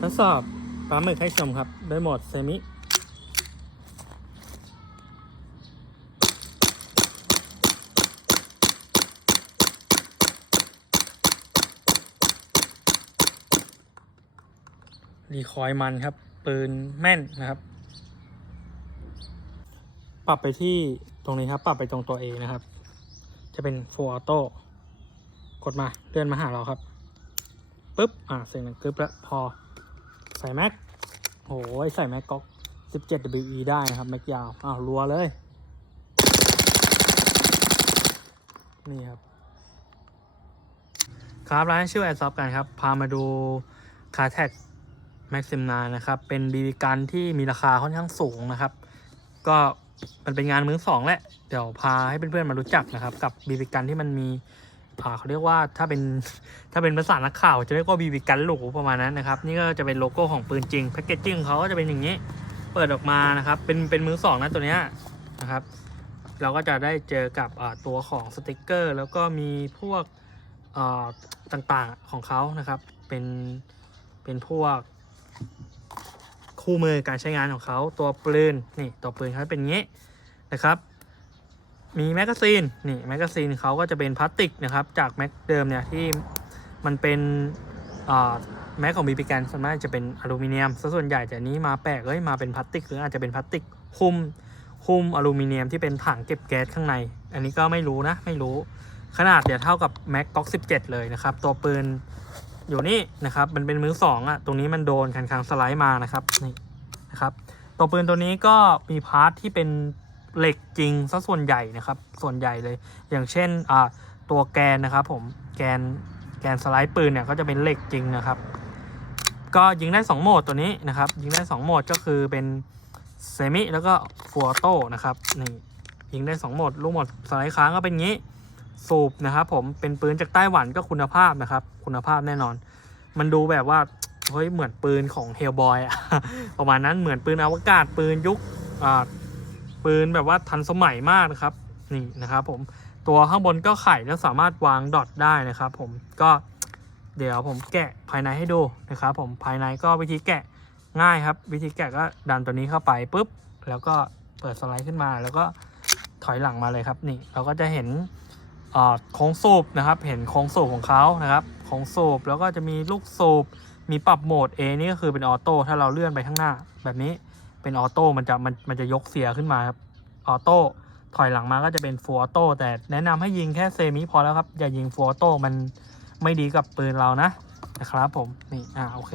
ทดสอบปลาหมึกให้ชมครับ ด้วยโหมดเซมิรีคอยล์มันครับ ปืนแม่นนะครับ ปรับไปที่ตรงนี้ครับ ปรับไปตรงตัว A นะครับ จะเป็น full auto กดมาเลื่อนมาหาเราครับปุ๊บ อ่าเสียงดังกึ๊บแล้วพอ ใส่แม็กโอ้ยใส่แม็กก๊อก 17 WE ได้นะครับ แม็กยาว อ้าวรัวเลย นี่ครับ ครับร้านชื่อแอดซอฟกันครับ พามาดูคาแท็กแม็กซิมนานะครับ เป็นบีบีกันที่มีราคาค่อนข้างสูงนะครับ ก็มันเป็นงานมือสองแหละ เดี๋ยวพาให้เพื่อนๆมารู้จักนะครับ กับบีบีกันที่มันมี เขาเรียกว่าถ้าเป็นถ้าเป็นภาษานักข่าวจะเรียกว่าบีบีกันหรูประมาณนั้นนะครับนี่ก็จะเป็นโลโก้ของปืนจริงแพคเกจจิ้งเขาก็จะเป็นอย่างนี้ เปิดออกมานะครับเป็นเป็นมือสองนะตัวเนี้ยนะครับ เราก็จะได้เจอกับตัวของสติกเกอร์ แล้วก็มีพวกต่างๆของเขานะครับเป็นเป็นพวกคู่มือการใช้งานของเขาตัวปืนนี่ตัวปืนเขาเป็นอย่างนี้นะครับ มีแมกกาซีนนี่แมกกาซีนเขาก็จะเป็นพลาสติกนะครับจากแม็กเดิมเนี่ยที่มันเป็นแม็กของบีบีกันส่วนมากจะเป็นอลูมิเนียมซะส่วนใหญ่แต่อันนี้มาแปลกเอ้ยมาเป็นพลาสติกหรืออาจจะเป็นพลาสติกหุ้มหุ้มอลูมิเนียมที่เป็นถังเก็บแก๊สข้างใน อันนี้ก็ไม่รู้นะไม่รู้ ขนาดเดี๋ยวเท่ากับแม็กก๊อก17 เลยนะครับ ตัวปืนอยู่นี่นะครับมันเป็นมือสองอะตรงนี้มันโดนคันคางสไลด์มานะครับนี่นะครับตัวปืนตัวนี้ก็มีพาร์ทที่เป็น เหล็กจริงซะส่วนใหญ่นะครับส่วนใหญ่เลย อย่างเช่นอ่าตัวแกนนะครับผมแกนแกนสไลด์ปืนเนี่ยก็จะเป็นเหล็กจริงนะครับ ก็ยิงได้ 2 โหมดตัวนี้นะครับ ยิงได้ 2 โหมดก็คือเป็นเซมิแล้วก็ฟัวโต้นะครับนี่ยิงได้ 2 โหมดลูกโหมดสไลด์ค้างก็เป็นงี้สูบนะครับผมเป็นปืนจากไต้หวันก็คุณภาพนะครับ คุณภาพแน่นอน มันดูแบบว่าเฮ้ยเหมือนปืนของเฮลบอยอะประมาณนั้นเหมือนปืนอวกาศปืนยุคอ่า ปืนแบบว่าทันสมัยมากนะครับนี่นะครับผมตัวข้างบนก็ไข่แล้วสามารถวางดอทได้นะครับ ผมก็เดี๋ยวผมแกะภายในให้ดูนะครับ ผมภายในก็วิธีแกะง่ายครับ วิธีแกะก็ดันตัวนี้เข้าไปปุ๊บ แล้วก็เปิดสไลด์ขึ้นมาแล้วก็ถอยหลังมาเลยครับนี่เราก็จะเห็นอ่าโค้งสูบนะครับ เห็นโค้งสูบของเขานะครับโค้งสูบแล้วก็จะมีลูกสูบมีปรับโหมด A นี่ก็คือเป็นออโต้ถ้าเราเลื่อนไปข้างหน้าแบบนี้ เป็นออโต้มันจะมันมันจะยกเสียขึ้นมาครับออโต้ถอยหลังมาก็จะเป็นฟูออโต้แต่แนะนำให้ยิงแค่เซมิพอแล้วครับ อย่ายิงฟูออโต้มันไม่ดีกับปืนเรานะนะครับผมนี่อ่าโอเค